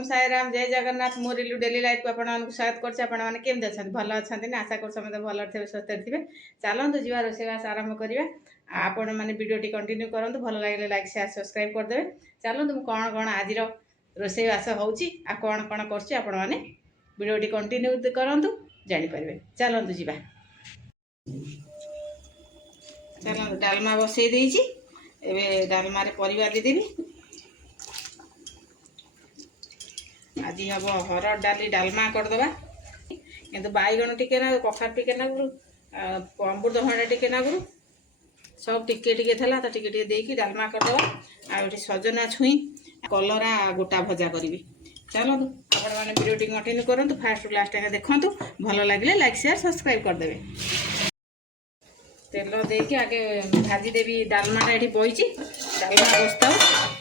ओम साई राम जय जगन्नाथ मोर रिलु daily life को आपको स्वागत करते केमती अच्छा भल अच्छा आशा कर समस्त भल थे स्वस्थ थे चलतु जी रोषेईवास आरंभ करवा आपण मैंने वीडियो कंटिन्यू करूँ भल लगे लाइक शेयर सब्सक्राइब करदे चलतु कौन कौन आज रोषेईवास होची कौन कौन कर वीडियो कंटिन्यू करूँ जापर चलतु जी चलतु डालमा बसई देती एवं डालमा परिवा देदेवी आज हम हरड़ डाली डालमा करदे कि बैगण टिके ना कखार टिके नागुरु अमृतभंडा टिके नागुरु सब टिके टिके थला तो टिके टिके देकी डालमा करदे आ सजना छुई कलरा गोटा भजा करी चलो आपण मैंने वीडियो कंटिन्यू करूँ फास्ट टू लास्ट देखूँ भल लगे लाइक शेयर सब्सक्राइब करदे तेल देके आगे भाजीदेवी डालमाटा ये बही डालमा बसता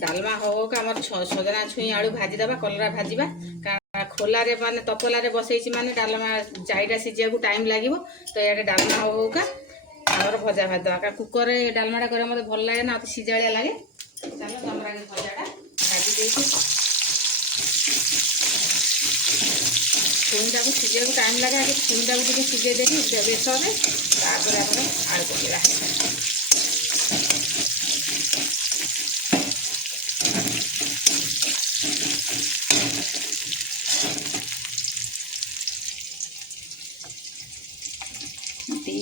डालमा हो आम सजना छुई आलू भाजीदे कलरा भाजवा खोलारे माने तपलारे बसई माने डालमा जाईटा सीझा टाइम लगे तो ये डालमा होगा आमर भजा भाजदे कुकर डालमाटा कर मत भल लगे ना सीझाड़िया लगे चलो आगे भजाटा भाजी दे छुईटा को सीझा टाइम लगे आगे छुईटा को सीझे देगी बेसर तापर आलू पकेगा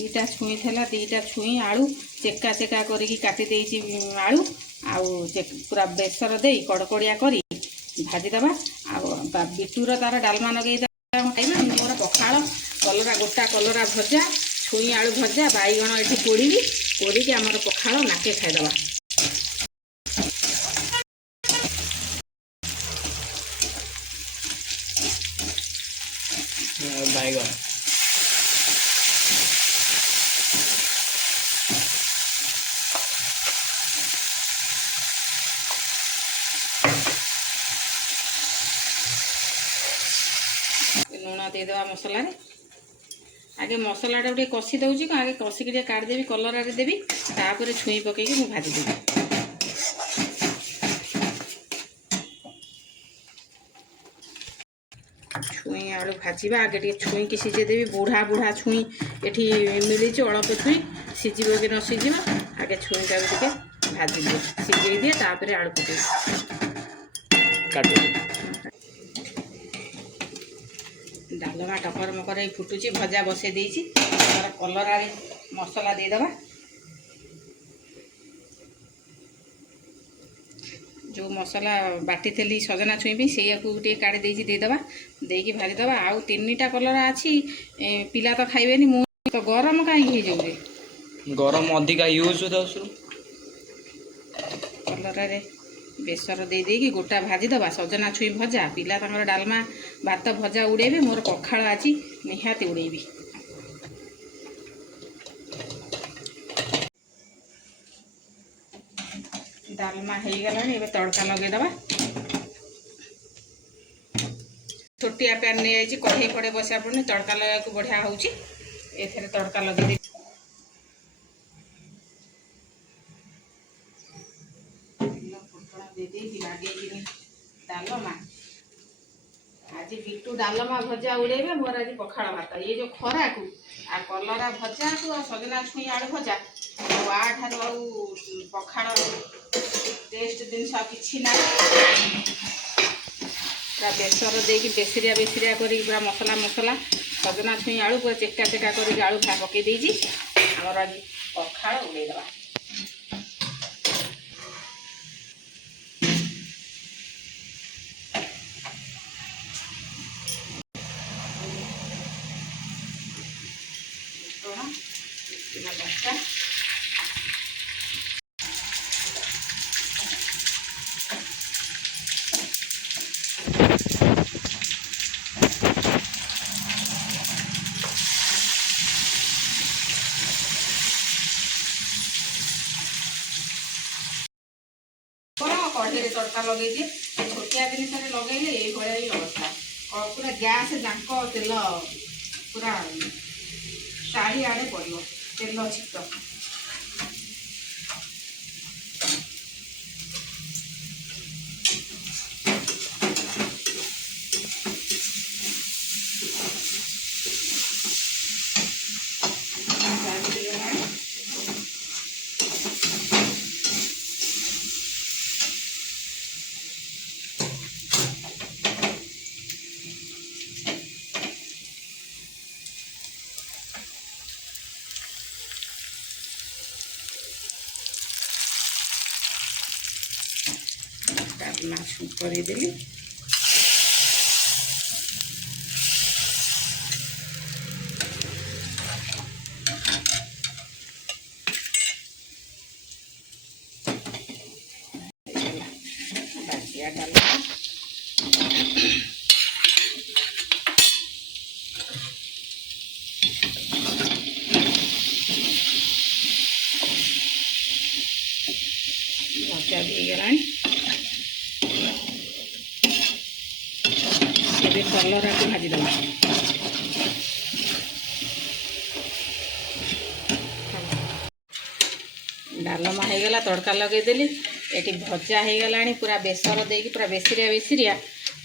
दीटा छुई थला दीटा छुई आलू चेका चेका करी काटी देइछि आलू आउ पूरा बेसर दे कड़कड़िया करी भाजीदबा आ बिटूर तार डालमा लगे खाइबा मोर पखाल कलरा गोटा कलरा भजा छुई आलू भजा बैगण ये पोड़ी पोड़ी आमर पखाल नाके खाइदबा बैगण लुण देदेवा मसला आगे मसलाटा गोटे कषि दूसरी आगे कषिक काटिदेवी कलर देवी तापर छुई पकईकि मुझे भाजीदेवी छुई आलू भाजवा आगे टे छुई की सीझेदेवी बुढ़ा बुढ़ा छुई ये मिली अल्प छुई सीझब कि न सीझ आगे छुईटा टे भाजी दिए सीझे दिए तापर आलू पकई डालमा टकर मकर फुटुची भजा बसई देती कलर मसला देदबा जो मसला बाटी थी सजना छुई भी से काढ़ी देती देदबा देकी भाजीदबा आउ तीनटा कलर अच्छी पिला तो खाइबेनी मु तो गरम कहीं गरम अधिका यूज कलर बेसर दे देकी गोटा भाजीदबा सजना छुई भजा पिला तमर डालमा भात भजा उड़ेबे मोर पखाल आज निहाती उड़ेबी डालमा हो गला तड़का लगेदबा छोटिया पैन नहीं जाइए कढ़ई फड़े बसा पड़े तड़का लगा बढ़िया हो तड़का लगे लगे डालमा आज बिटू डालमा भजा उड़ेबे मोर आज पखाड़ भात ये जो खरा को आ कलरा भजा को सजना छुई आलू भजा आठार पखाड़ टेस्ट जिनस कि ना पूरा बेसर देकी बेसरिया बेसरिया कर पूरा मसला मसला सजना छुई आलू पूरा चेका चेका कर आलू भा पकई देती आमर आज पखाड़ उड़ेदबा कढ़ई तड़का लगे छोटिया जिन लगे ये अवस्था पूरा गैस जाक तेल पूरा शाढ़ी आड़े पड़ो तेल छिट ଡାଲମା ଛୁଙ୍କ ଦେଇଦେଲି। ବାଗିଆ ଡାଲମା। ଭଜା ବି ହେଇଗଲାଣି। ଏବେ କଲରାକୁ ଭାଜିଦେବା। ଡାଲମା ହେଇଗଲା, ତଡ଼କା ଲଗେଇଦେଲି। ଏଠି ଭଜା ହେଇଗଲାଣି, ପୁରା ବେସର ଦେଇକି ପୁରା ବେସିରିଆ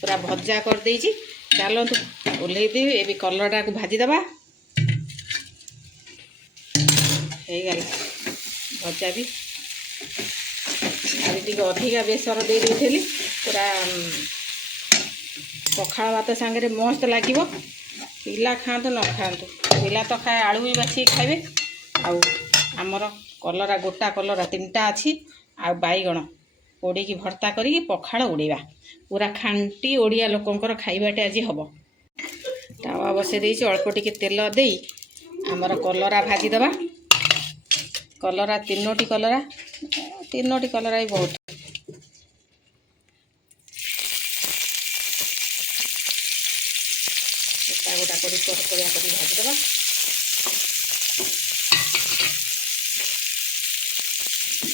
ପୁରା ଭଜା କରିଦେଇଛି। ଚାଲନ୍ତୁ ଓହ୍ଲେଇଦେବି। ଏବେ କଲରାକୁ ଭାଜିଦେବା। ହେଇଗଲା ଭଜା ବି। ଆଜି ଟିକେ ଅଧିକା ବେସର ଦେଇ ଦେଇଥିଲି, ପୁରା ପଖାଳ ଭାତ ସାଙ୍ଗରେ ମସ୍ତ ଲାଗିବ। ପିଲା ଖାଆନ୍ତୁ ନ ଖାଆନ୍ତୁ, ପିଲା ତ ଖାଏ ଆଳୁ ବି ବାଛିକି ଖାଇବେ। ଆଉ ଆମର କଲରା, ଗୋଟା କଲରା 3ଟା ଅଛି, ଆଉ ବାଇଗଣ ପୋଡ଼ିକି ଭର୍ତ୍ତା କରିକି ପଖାଳ ଉଡ଼େଇବା। ପୁରା ଖାଣ୍ଟି ଓଡ଼ିଆ ଲୋକଙ୍କର ଖାଇବାଟେ ଆଜି ହେବ। ତାୱା ବସେଇ ଦେଇଛି, ଅଳ୍ପ ଟିକେ ତେଲ ଦେଇ ଆମର କଲରା ଭାଜିଦେବା। କଲରା 3ଟି କଲରା ବି ବହୁତ। ଗୋଟା କରି ତରତରିଆ କରି ଭାଜିଦେବା।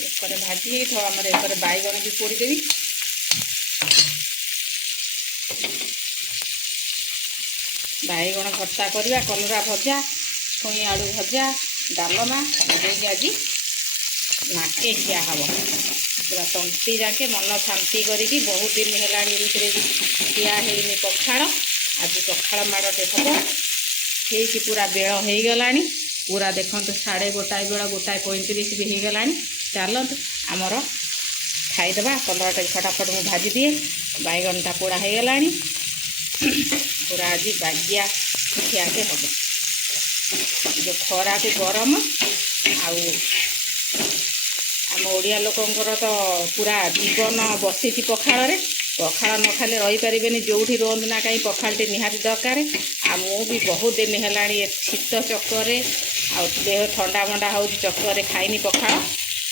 ଏକରେ ଭାଜି ହେଇଥିବ, ଆମର ଏକରେ ବାଇଗଣ ବି ପୋଡ଼ିଦେବି। ବାଇଗଣ ଭର୍ତ୍ତା କରିବା, କଲରା ଭଜା, ଛୁଇଁ ଆଳୁ ଭଜା, ଡାଲମା ଦେଇକି ଆଜି ନାକେ ଖିଆ ହେବ। ପୁରା ତଣ୍ଟି ଯାକେ ମନ ଶାନ୍ତି କରିକି। ବହୁତ ଦିନ ହେଲାଣି ଏମିତିରେ ବି ଖିଆ ହେଇନି ପଖାଳ। ଆଜି ପଖାଳ ମାଡ଼ଟେ ହେବ। ଠିକ୍ ପୁରା ବେଳ ହେଇଗଲାଣି। ପୁରା ଦେଖନ୍ତୁ 1:30 ବେଳ, 1:35 ବି ହେଇଗଲାଣି। ଚାଲନ୍ତୁ ଆମର ଖାଇଦେବା। କଲରାଟା ଫଟାଫଟ ମୁଁ ଭାଜିଦିଏ। ବାଇଗଣଟା ପୋଡ଼ା ହେଇଗଲାଣି। ପୁରା ଆଜି ବାଗିଆ ଖିଆଟେ ହେବ। ଯେଉଁ ଖରାକୁ ଗରମ, ଆଉ ଆମ ଓଡ଼ିଆ ଲୋକଙ୍କର ତ ପୁରା ଜୀବନ ବସିଛି ପଖାଳରେ। ପଖାଳ ନ ଖାଇଲେ ରହିପାରିବେନି, ଯେଉଁଠି ରୁହନ୍ତୁ ନା କାହିଁ ପଖାଳଟି ନିହାତି ଦରକାର। ଆଉ ମୁଁ ବି ବହୁତ ଦିନ ହେଲାଣି ଶୀତ ଚକରେ, ଆଉ ଦେହ ଥଣ୍ଡା ମଣ୍ଡା ହେଉଛି ଚକରେ ଖାଇନି ପଖାଳ।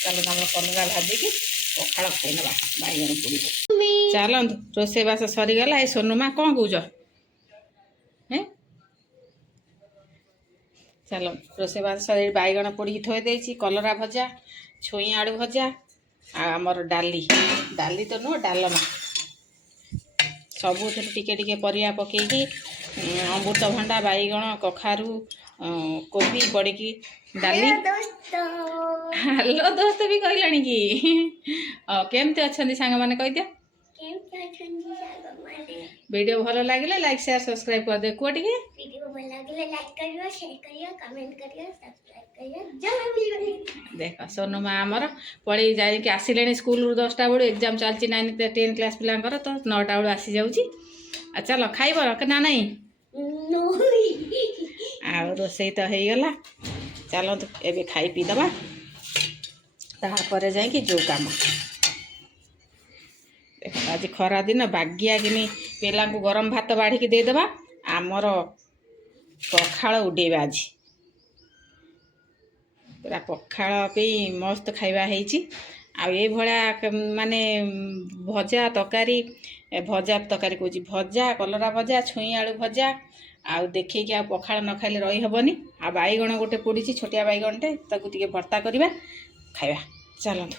ଚାଲନ୍ତୁ ଆମର କଲରା ଭାଜିକି ପଖାଳ ଖାଇନେବା। ବାଇଗଣ ପୋଡ଼ିକି ଚାଲନ୍ତୁ। ରୋଷେଇବାସ ସରିଗଲା। ଏ ସୋନୁମା କ'ଣ କହୁଛ? ଚାଲ ରୋଷେଇବାସ ସରି, ବାଇଗଣ ପୋଡ଼ିକି ଥୋଇ ଦେଇଛି, କଲରା ଭଜା, ଛୁଇଁ ଆଳୁ ଭଜା, ଆଉ ଆମର ଡାଲି ତ ନୁହଁ ଡାଲମା। ସବୁଥିରେ ଟିକେ ଟିକେ ପରିବା ପକେଇକି, ଅମୃତଭଣ୍ଡା, ବାଇଗଣ, କଖାରୁ, କୋବି ପଡ଼ିକି ଡାଲି। ହ୍ୟାଲୋ ଦୋସ୍ତ ବି କହିଲାଣି କି? କେମିତି ଅଛନ୍ତି ସାଙ୍ଗମାନେ କହିଦିଅ। ଭିଡ଼ିଓ ଭଲ ଲାଗିଲେ ଲାଇକ୍, ସେୟାର, ସବସ୍କ୍ରାଇବ୍ କରିଦିଅ। କୁହ ଟିକେ। ଦେଖ ସୋନୁମା ଆମର ପଳେଇ ଯାଇକି ଆସିଲେଣି ସ୍କୁଲରୁ 10ଟା ବେଳୁ। ଏକ୍ଜାମ୍ ଚାଲିଛି 9, 10 କ୍ଲାସ୍ ପିଲାଙ୍କର, ତ 9ଟା ବେଳୁ ଆସିଯାଉଛି। ଆଉ ଚାଲ ଖାଇବ ନା ନାହିଁ? ଆଉ ରୋଷେଇ ତ ହେଇଗଲା। ଚାଲନ୍ତୁ ଏବେ ଖାଇ ପିଇ ଦେବା, ତାପରେ ଯାଇକି ଯେଉଁ କାମ। ଆଜି ଖରା ଦିନ, ବାଗିଆକିନି ପିଲାଙ୍କୁ ଗରମ ଭାତ ବାଢ଼ିକି ଦେଇଦେବା। ଆମର ପଖାଳ ଉଡ଼େଇବା ଆଜି। ପୁରା ପଖାଳ ପାଇଁ ମସ୍ତ ଖାଇବା ହେଇଛି। ଆଉ ଏଇଭଳିଆ ମାନେ ଭଜା ତରକାରୀ କହୁଛି, ଭଜା, କଲରା ଭଜା, ଛୁଇଁ ଆଳୁ ଭଜା, ଆଉ ଦେଖେଇକି ଆଉ ପଖାଳ ନ ଖାଇଲେ ରହିହେବନି। ଆଉ ବାଇଗଣ ଗୋଟେ ପୋଡ଼ିଛି, ଛୋଟିଆ ବାଇଗଣଟେ, ତାକୁ ଟିକେ ଭର୍ତ୍ତା କରିବା, ଖାଇବା। ଚାଲନ୍ତୁ।